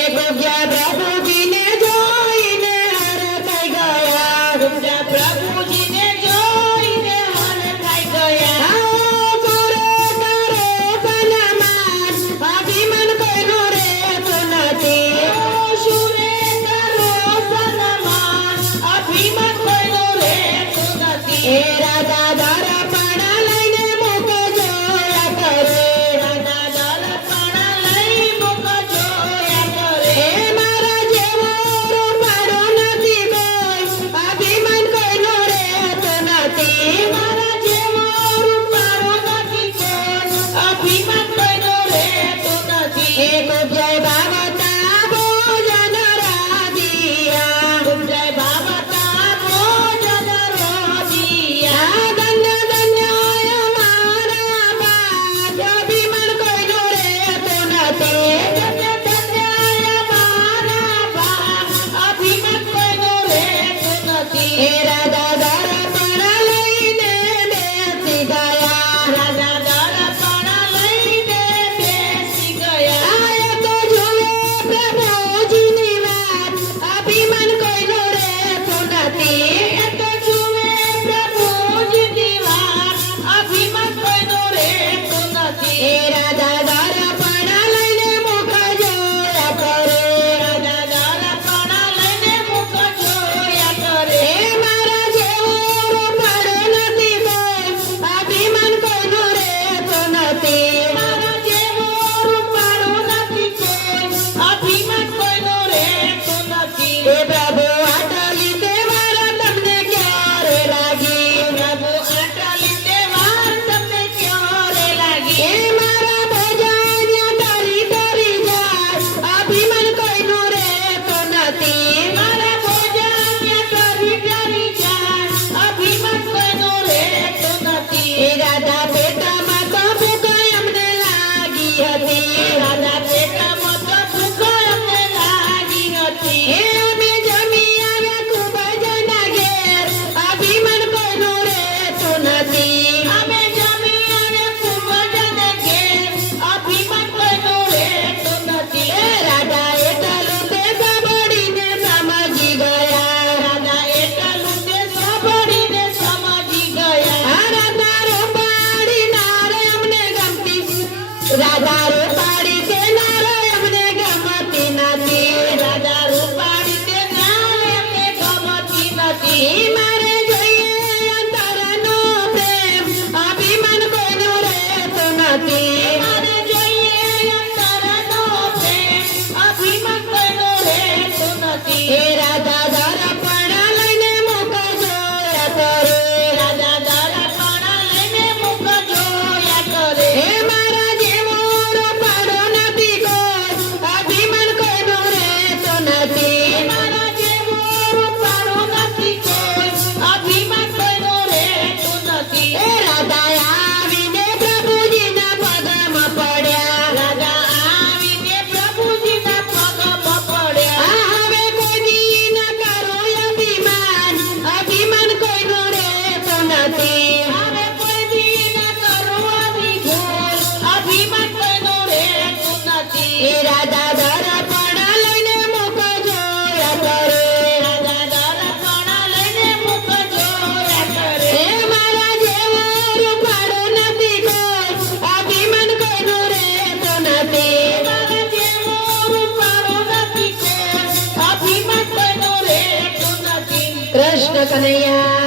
એક ગયા પ્રભુજીને જોઈને હરખાઈ ગયા, પ્રભુજીને જોઈને હરખાઈ ગયા. અભિમાન કોઈનો રહેતો નથી, અભિમાન કોઈનો રહેતો નથી. એ રાજા દર્પણ લઈને મુખ જોયા કરે, રાજા દર્પણ લઈ મુખ જોયા કરે. એ મારા જેવો રૂપાળો નથી કોઈ, અભિમાન કોઈનો રહેતો નથી. મારા જેવો રૂપાળો નથી કોઈ, અભિમાન કોઈનો રહેતો નથી. એક જય બાબતા ભોજન રાજીયા, જય બાબતા ભોજન રાજીયા. ધન્ય ધન્ય અમારા બાપ, અભિમાન કોઈનો રહેતો નથી. ધન્ય ધન્ય અમારા બાપ, અભિમાન કોઈનો રહેતો નથી. એ રાજા દર્પણ લઈને બેસી ગયા, રાજા દર્પણ લઈને બેસી ગયા. આ તો જુએ પ્રભુજીની વાત, અભિમાન કોઈનો રહેતો નથી. એ તો જુએ પ્રભુજીની વાત, અભિમાન કોઈનો રહેતો નથી. એ રાજા દર્પણ લઈને મુખ જોયા કરે, રાજા દર્પણ લઈને મુખ જોયા કરે. એ મારા જેવો રૂપાળો નથી કોઈ, અભિમાન કોઈનો રહેતો નથી. મારા જેવો રૂપાળો નથી કોઈ, અભિમાન કોઈનો રહેતો નથી. એ પ્રભુ આટલી તહેવાર તમને ક્યારે લાગી, પ્રભુ આટલી તહેવાર તમને ક્યારે લાગી. એ મારા ભજન તારી તારી જાય, અભિમાન કોઈનો રહેતો નથી. મારા ભજન તારી તારી જાય, અભિમાન કોઈનો રહેતો નથી. એ રાજા પેટામાં તો ભૂખ અમને લાગી હતી, રાજા પેટામાં તો ભૂખ અમને લાગી હતી. એ અમે જમી આવ્યા ખૂબ જ ના ઘેર, અભિમાન કોઈનો રહેતો નથી. અમે જમી આવ્યા ખૂબ જ ના ઘેર, અભિમાન કોઈનો રહેતો નથી. એ રાજા એટલું તે સાંભળીને સમજી ગયા, રાજા એટલું તે સાંભળીને સમજી ગયા. આ રાજા રૂપાળી નારે અમને ગમતી, રાજા રૂપાળી તે નારે અમને ગમતી નથી. રાજા રૂપાળી તે નારે અમને ગમતી નથી. મારે જોઈએ અંતરનો પ્રેમ, અભિમાન કોઈનો રહેતો નથી. મારે જોઈએ અંતરનો પ્રેમ, અભિમાન કોઈનો રહેતો નથી. એ રાજા દર્પણ લઈને મુખ જોયા કરે, રાજા દર્પણ લઈને મુખ જોયા કરે. એ મારા જેવો રૂપાળો નથી કોઈ, અભિમાન કોઈનો રહેતો નથી. મારા જેવો રૂપાળો નથી કોઈ, અભિમાન કોઈનો રહેતો નથી. એ રાજા આવીને પ્રભુજીના પગમાં પડ્યા, રાજા આવીને પ્રભુજીના પગમાં પડ્યા. હવે કોઈ દી ન કરો અભિમાન, અભિમાન કોઈનો રહેતો નથી. હવે કોઈ દી ન કરો અભિમાન, અભિમાન કોઈનો રહેતો નથી. એ રાજા દર્પણ લઈને મુખ જોયા કરે, રાજા દર્પણ લઈને મુખ જોયા કરે. એ મારા જેવો રૂપાળો નથી કોઈ, અભિમાન કોઈનો રહેતો નથી. મારા જેવો રૂપાળો નથી કોઈ, અભિમાન કોઈનો રહેતો નથી. કૃષ્ણ કનૈયા